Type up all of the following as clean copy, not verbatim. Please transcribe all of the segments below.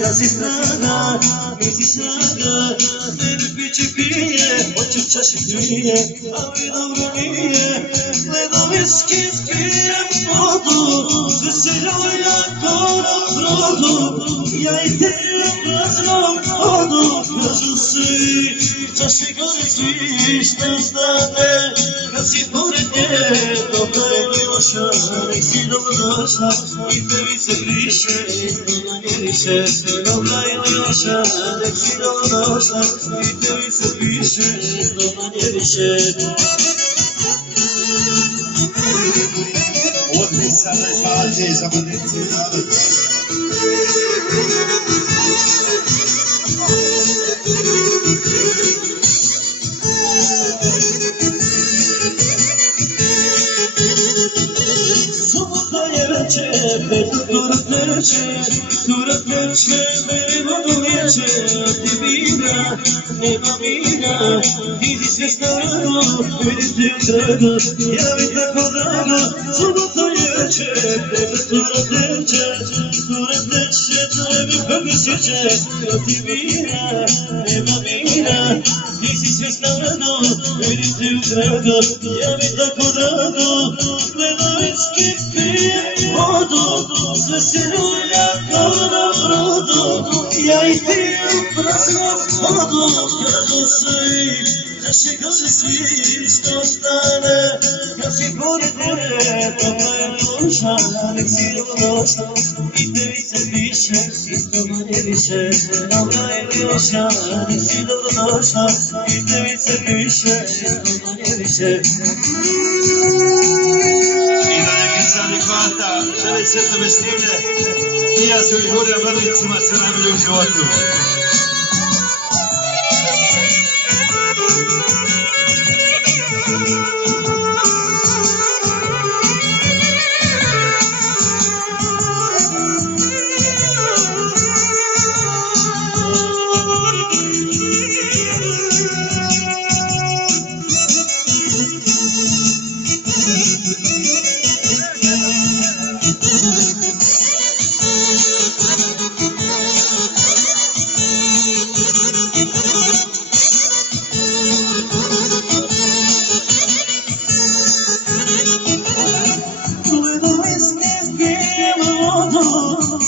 Da si snaga, mi si snaga, mene piće pije, hoće čaši krije, a mi dobro nije, gledam viski, pijem vodu, sve se ljulja kao na brodu, ja i te praznom hodu, kažu svi, čaši gore svi, šta stane, kad si pored nje, dobra je li loša, nek si dobrodošla, i tebi se piše, više, dobra ili loša, nek si dobrodošla, i tebi se piše, do manje više. Odlica najpađe za Madrice narod. Subota je večer, turak neće, meni vodu liječe, ti vina, nema mina, ti si sve snago, vidim ti drago, ja mi tako drago, subota je večer, turak neće, tebi kako sjeće, ti vina, nema mina, ti si sve snago, vidim ti drago, ja mi tako drago, gledajski pijem vodu, sve se ljulja kao na brodu, ja i ti u praznom hodu, kažu svi, naši kaže svi, što stane, kad si pored mene, dobra je loša, nek si dobrodošla, i tebi se piše, isto manje više, dobra je loša, nek si dobrodošla, i tebi se piše, isto manje više. Sani Kvanta, žele Sveto Vesnine, prijatelji Hurija Mladicima, sve najbolje u životu.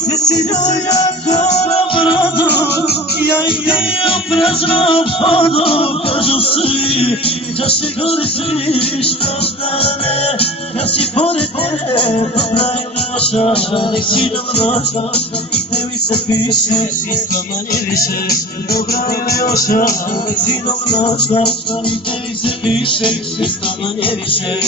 Sve si ljulja kao na brodu, ja i ti u praznom hodu, kažu svi, čaši gore svi, što stane, kad si pored mene, dobra je loša, nek si dobrodošla, i tebi se piše, isto manje više, dobra je loša, nek si dobrodošla, i tebi se piše, isto manje više.